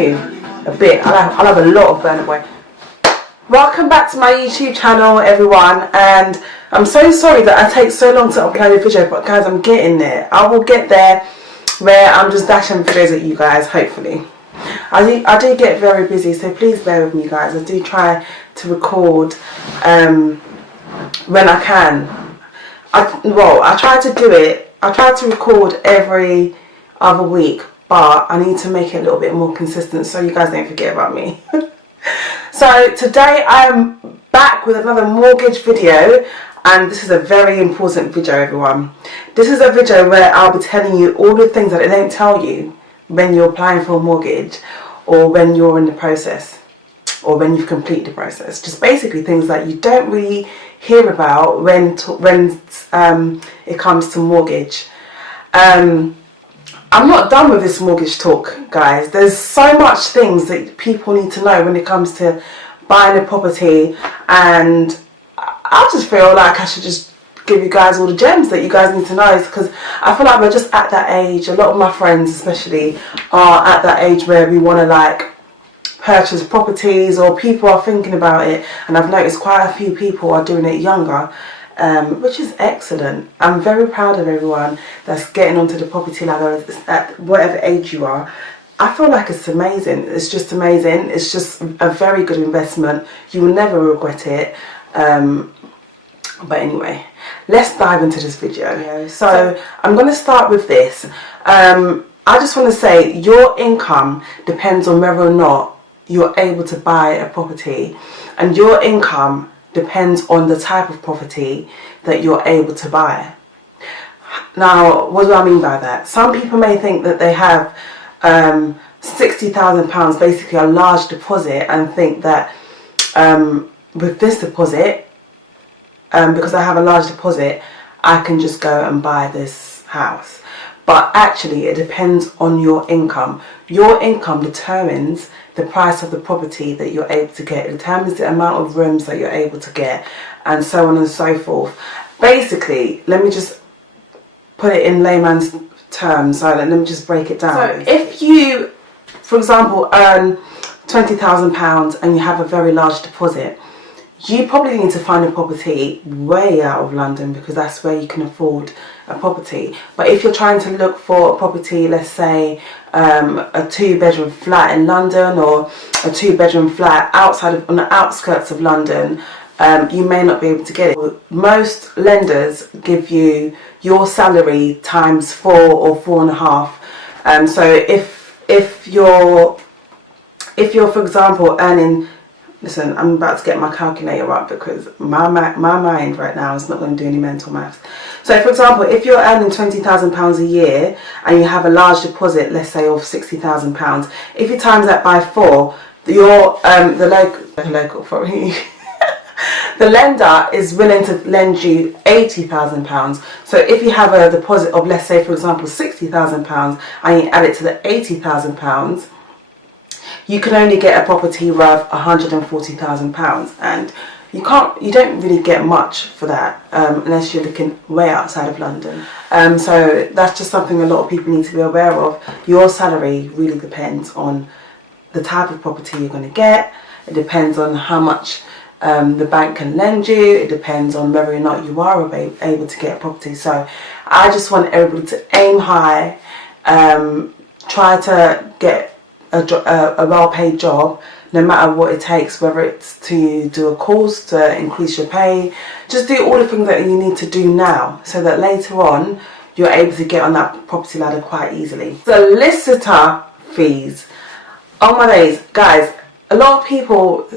A bit. I'll have a lot of burnt away. Welcome back to my YouTube channel, everyone, and I'm so sorry that I take so long to upload a video, but guys, I'm getting there. I will get there where I'm just dashing videos at you guys, hopefully. I do get very busy, so please bear with me, guys. I do try to record when I can. I try to do it. I try to record every other week, but I need to make it a little bit more consistent so you guys don't forget about me. So today I am back with another mortgage video, and this is a very important video, everyone. This is a video where I'll be telling you all the things that I don't tell you when you're applying for a mortgage, or when you're in the process, or when you've completed the process. Just basically things that you don't really hear about when it comes to mortgage. I'm not done with this mortgage talk, guys. There's so much things that people need to know when it comes to buying a property, and I just feel like I should just give you guys all the gems that you guys need to know, because I feel like we're just at that age. A lot of my friends especially are at that age where we want to like purchase properties, or people are thinking about it, and I've noticed quite a few people are doing it younger. Which is excellent. I'm very proud of everyone that's getting onto the property ladder at whatever age you are. I feel like it's amazing. It's just amazing. It's just a very good investment. You will never regret it. But anyway, let's dive into this video. So I'm going to start with this. I just want to say your income depends on whether or not you're able to buy a property, and your income depends on the type of property that you're able to buy. Now, what do I mean by that? Some people may think that they have £60,000, basically a large deposit, and think that with this deposit, because I have a large deposit, I can just go and buy this house. But actually, it depends on your income. Your income determines the price of the property that you're able to get. It determines the amount of rooms that you're able to get, and so on and so forth. Basically, let me just put it in layman's terms. So let me just break it down. So if you, for example, earn £20,000 and you have a very large deposit, you probably need to find a property way out of London, because that's where you can afford a property. But if you're trying to look for a property, let's say a 2-bedroom flat in London, or a 2-bedroom flat on the outskirts of London, you may not be able to get it. Most lenders give you your salary times 4 or 4.5. So if you're for example earning, listen, I'm about to get my calculator up because my mind right now is not going to do any mental maths. So for example, if you're earning £20,000 a year and you have a large deposit, let's say of £60,000, if you times that by 4, the lender is willing to lend you £80,000. So if you have a deposit of, let's say for example, £60,000, and you add it to the £80,000, you can only get a property worth £140,000, and you don't really get much for that unless you're looking way outside of London. So that's just something a lot of people need to be aware of. Your salary really depends on the type of property you're going to get. It depends on how much the bank can lend you. It depends on whether or not you are able to get a property. So I just want everybody to aim high, try to get a well-paid job, no matter what it takes, whether it's to do a course to increase your pay. Just do all the things that you need to do now, so that later on you're able to get on that property ladder quite easily. Solicitor fees. Oh my days, guys, a lot of people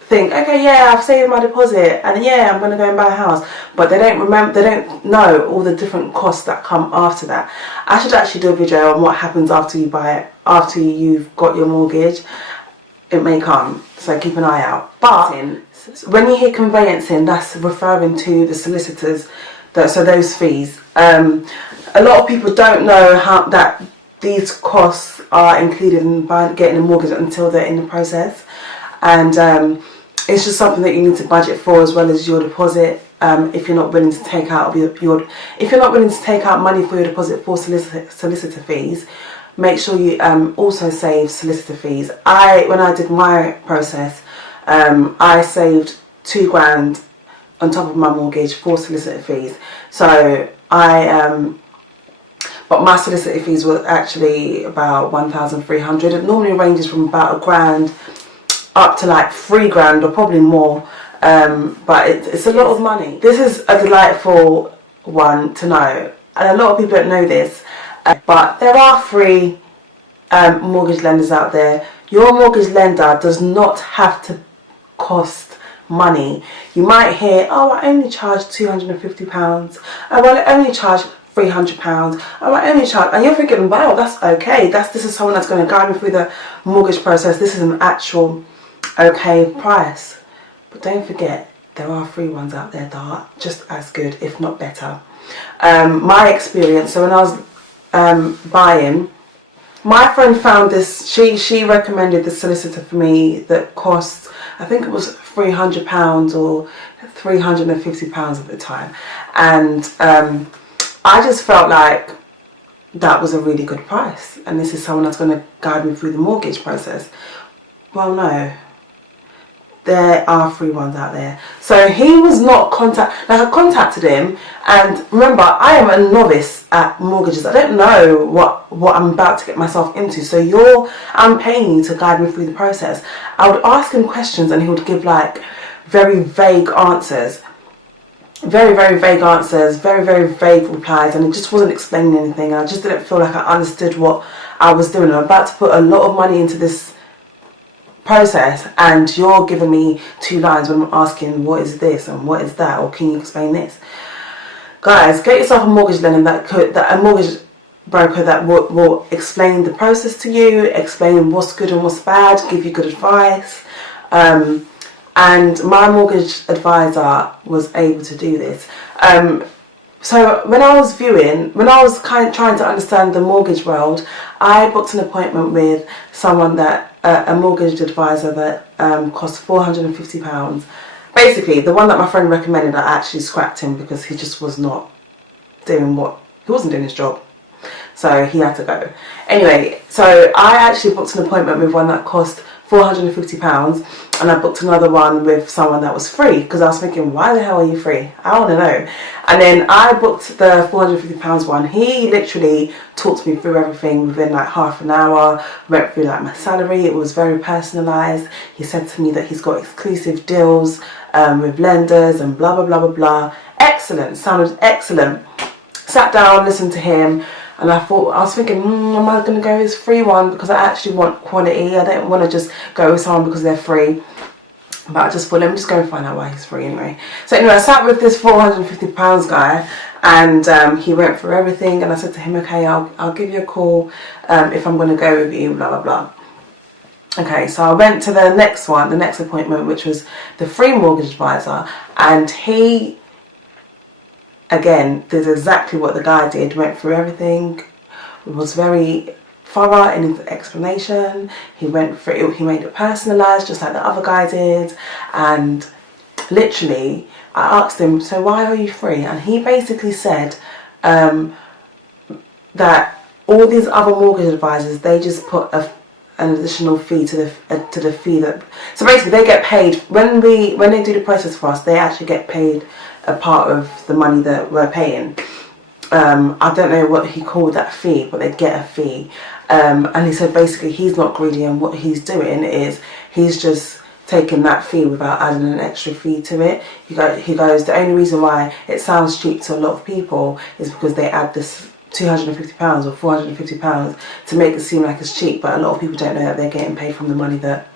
think, okay, yeah, I've saved my deposit, and yeah, I'm going to go and buy a house, but they don't know all the different costs that come after that. I should actually do a video on what happens after you buy it, after you've got your mortgage. It may come, so keep an eye out. But when you hear conveyancing, that's referring to the solicitors, so those fees. A lot of people don't know that these costs are included in getting a mortgage until they're in the process, and it's just something that you need to budget for, as well as your deposit. If you're not willing to take out money for your deposit for solicitor fees, make sure you also save solicitor fees. When I did my process, I saved £2,000 on top of my mortgage for solicitor fees. So but my solicitor fees were actually about 1,300. It normally ranges from about £1,000 up to like £3,000 or probably more. But it's a lot of money. This is a delightful one to know, and a lot of people don't know this, but there are free mortgage lenders out there. Your mortgage lender does not have to cost money. You might hear, oh, I only charge £250. Oh, well, I only charge £300. Oh, I only charge, and you're thinking, wow, that's okay. This is someone that's going to guide me through the mortgage process. This is an actual okay price. But don't forget, there are free ones out there that are just as good, if not better. My experience, so when I was buying, my friend found this, she recommended this solicitor for me that cost, I think it was £300 or £350 at the time. And I just felt like that was a really good price. And this is someone that's going to guide me through the mortgage process. Well, no. There are free ones out there. So he was not I contacted him, and remember, I am a novice at mortgages. I don't know what I'm about to get myself into. So I'm paying you to guide me through the process. I would ask him questions and he would give like very vague answers. Very, very vague answers, very, very vague replies, and it just wasn't explaining anything, and I just didn't feel like I understood what I was doing. I'm about to put a lot of money into this process, and you're giving me 2 lines when I'm asking what is this and what is that, or can you explain this? Guys, get yourself a mortgage lender a mortgage broker that will explain the process to you, explain what's good and what's bad, give you good advice. And my mortgage advisor was able to do this. So when I was trying to understand the mortgage world, I booked an appointment with someone a mortgage advisor that cost £450. Basically, the one that my friend recommended, I actually scrapped him because he just was not he wasn't doing his job. So he had to go. Anyway, so I actually booked an appointment with one that cost £450, and I booked another one with someone that was free, because I was thinking, why the hell are you free? I want to know. And then I booked the £450 one. He literally talked me through everything within like half an hour, went through like my salary. It was very personalised. He said to me that he's got exclusive deals with lenders and blah blah blah blah blah. Excellent, sounded excellent. Sat down, listened to him, and I was thinking, am I going to go with this free one, because I actually want quality. I don't want to just go with someone because they're free. But I just thought, let me just go and find out why he's free anyway. So anyway, I sat with this £450 guy, and he went through everything, and I said to him, okay, I'll give you a call if I'm going to go with you, blah blah blah. Okay, so I went to the next appointment, which was the free mortgage advisor, and he again did exactly what the guy did, went through everything, was very thorough in his explanation. He went through it, he made it personalised just like the other guy did, and literally I asked him, so why are you free? And he basically said that all these other mortgage advisors, they just put an additional fee to the fee that, so basically they get paid when they do the process for us. They actually get paid a part of the money that we're paying. I don't know what he called that fee, but they get a fee. And he said basically he's not greedy, and what he's doing is he's just taking that fee without adding an extra fee to it. He goes, the only reason why it sounds cheap to a lot of people is because they add this £250 or £450 to make it seem like it's cheap, but a lot of people don't know that they're getting paid from the money that,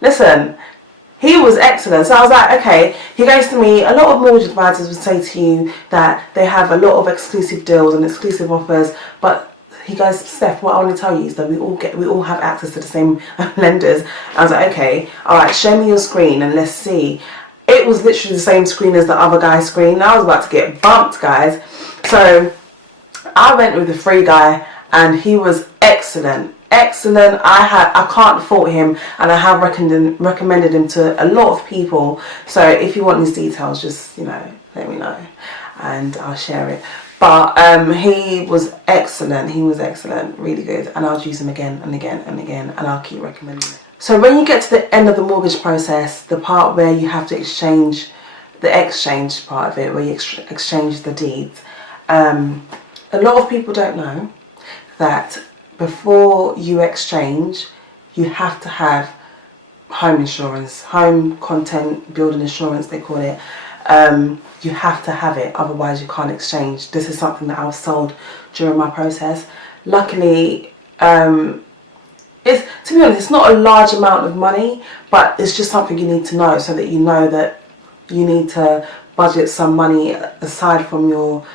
listen, he was excellent. So I was like, okay. He goes to me, a lot of mortgage advisors would say to you that they have a lot of exclusive deals and exclusive offers, but he goes, Steph, what I want to tell you is that we all have access to the same lenders. I was like, okay, all right, show me your screen and let's see. It was literally the same screen as the other guy's screen. I was about to get bumped, guys. So I went with the free guy, and he was excellent. Excellent. I can't fault him, and I have recommended him to a lot of people. So if you want his details, just let me know and I'll share it. But he was excellent. He was excellent, really good. And I'll use him again and again and again, and I'll keep recommending it. So when you get to the end of the mortgage process, the part where you have to exchange, the exchange part of it, where you exchange the deeds, a lot of people don't know that before you exchange, you have to have home insurance, home content building insurance, they call it. You have to have it, otherwise you can't exchange. This is something that I was sold during my process. Luckily, to be honest, it's not a large amount of money, but it's just something you need to know, so that you know that you need to budget some money aside from your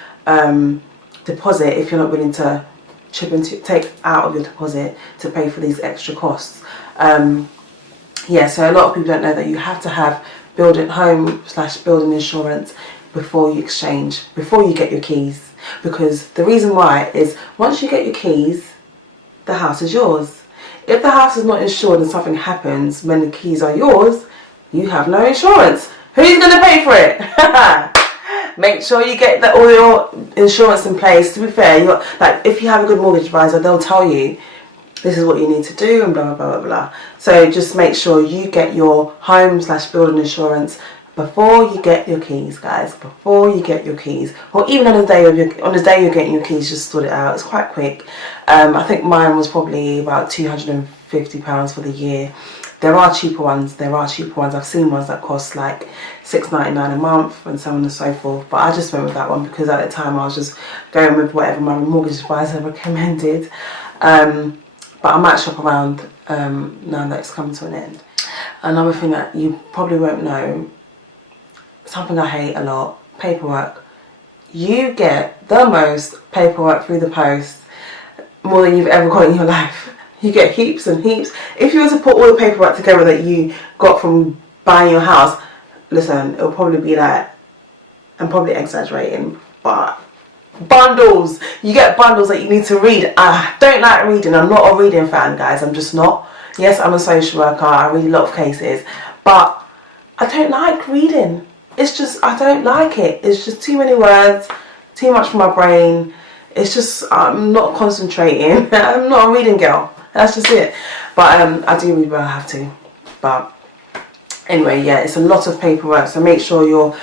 deposit if you're not willing to take out of your deposit to pay for these extra costs. Yeah, so a lot of people don't know that you have to have home/building insurance before you exchange, before you get your keys. Because the reason why is, once you get your keys, the house is yours. If the house is not insured and something happens when the keys are yours, you have no insurance. Who's going to pay for it? Make sure you get all your insurance in place. To be fair, like, if you have a good mortgage advisor, they'll tell you this is what you need to do and blah blah blah blah blah. So just make sure you get your home/building insurance before you get your keys, guys. Before you get your keys, or even on the day you're getting your keys, just sort it out. It's quite quick. I think mine was probably about £250 for the year. There are cheaper ones. I've seen ones that cost like £6.99 a month and so on and so forth. But I just went with that one because at the time I was just going with whatever my mortgage advisor recommended. But I might shop around now that it's come to an end. Another thing that you probably won't know, something I hate a lot, paperwork. You get the most paperwork through the post, more than you've ever got in your life. You get heaps and heaps. If you were to put all the paperwork together that you got from buying your house, listen, it'll probably be like, I'm probably exaggerating, but bundles. You get bundles that you need to read. I don't like reading. I'm not a reading fan, guys. I'm just not. Yes, I'm a social worker. I read a lot of cases, but I don't like reading. It's just, I don't like it. It's just too many words, too much for my brain. It's just, I'm not concentrating. I'm not a reading girl. That's just it. But I do read where I have to. But anyway, yeah, it's a lot of paperwork. So make sure you're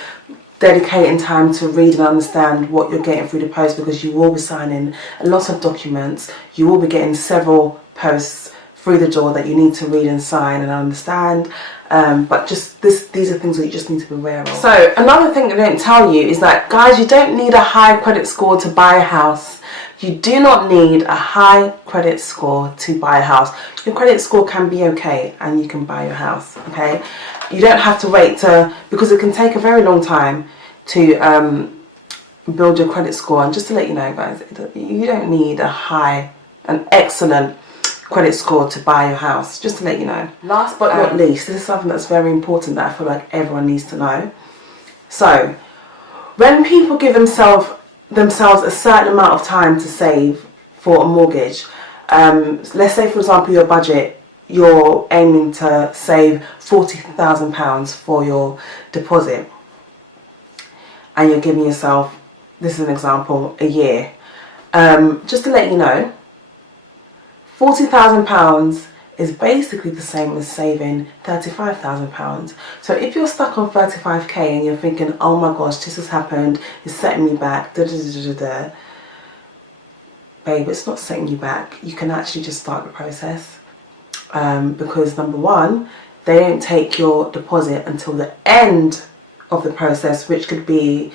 dedicating time to read and understand what you're getting through the post, because you will be signing a lot of documents. You will be getting several posts through the door that you need to read and sign and understand. But just these are things that you just need to be aware of. So another thing I didn't tell you is that, guys, you don't need a high credit score to buy a house. You do not need a high credit score to buy a house. Your credit score can be okay and you can buy your house, okay? You don't have to wait because it can take a very long time to build your credit score. And just to let you know, guys, you don't need an excellent credit score to buy your house, just to let you know. Last but not least, this is something that's very important that I feel like everyone needs to know. So when people give themselves a certain amount of time to save for a mortgage, let's say for example your budget, you're aiming to save £40,000 for your deposit, and you're giving yourself, this is an example, a year. Just to let you know, £40,000 is basically the same as saving £35,000. So if you're stuck on 35k and you're thinking, oh my gosh, this has happened, it's setting me back, babe, it's not setting you back. You can actually just start the process. Because number one, they don't take your deposit until the end of the process, which could be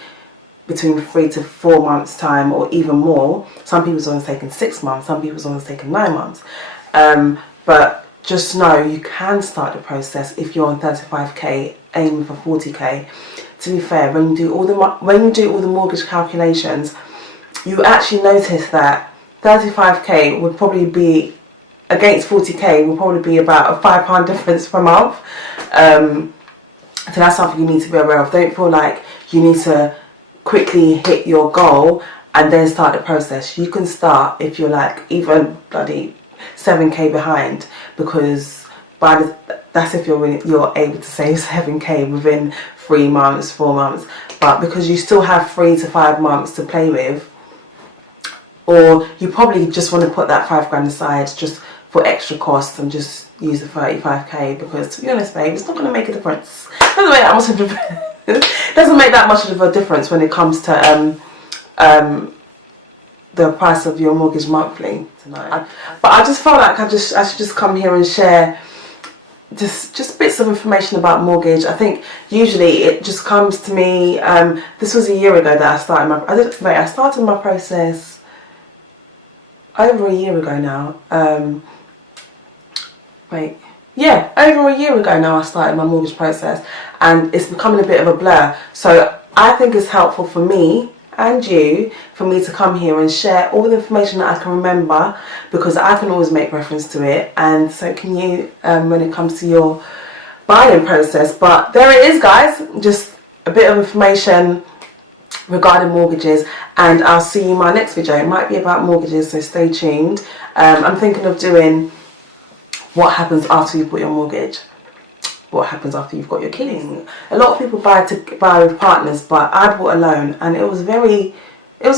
between 3 to 4 months time or even more. Some people's only taken 6 months, some people's only taken 9 months. But just know you can start the process if you're on 35k aiming for 40k. To be fair, when you do all the mortgage calculations, you actually notice that 35k would probably be against 40k will probably be about a £5 difference per month. So that's something you need to be aware of. Don't feel like you need to quickly hit your goal and then start the process. You can start if you're like even bloody 7k behind, because that's if you're able to save 7k within 3 months, 4 months. But because you still have 3 to 5 months to play with, or you probably just want to put that £5,000 aside just for extra costs and just use the 35k, because to be honest, babe, it's not going to make a difference. It doesn't make that much of a doesn't make that much of a difference when it comes to the price of your mortgage monthly tonight. But I just felt like I should just come here and share just bits of information about mortgage. I think usually it just comes to me. This was a year ago that I started I started my process over a year ago now. Over a year ago now I started my mortgage process, and it's becoming a bit of a blur. So I think it's helpful for me and you, for me to come here and share all the information that I can remember, because I can always make reference to it, and so can you when it comes to your buying process. But there it is, guys, just a bit of information regarding mortgages, and I'll see you in my next video. It might be about mortgages, so stay tuned. I'm thinking of doing what happens after you've got your mortgage, what happens after you've got your keys. A lot of people buy with partners, but I bought alone, and it was a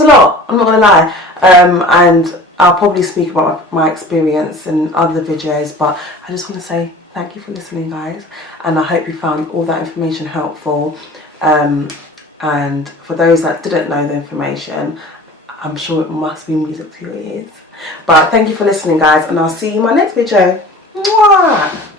lot, I'm not gonna lie. And I'll probably speak about my experience in other videos, but I just want to say thank you for listening, guys, and I hope you found all that information helpful. And for those that didn't know the information, I'm sure it must be music to your ears. But thank you for listening, guys, and I'll see you in my next video. Mwah!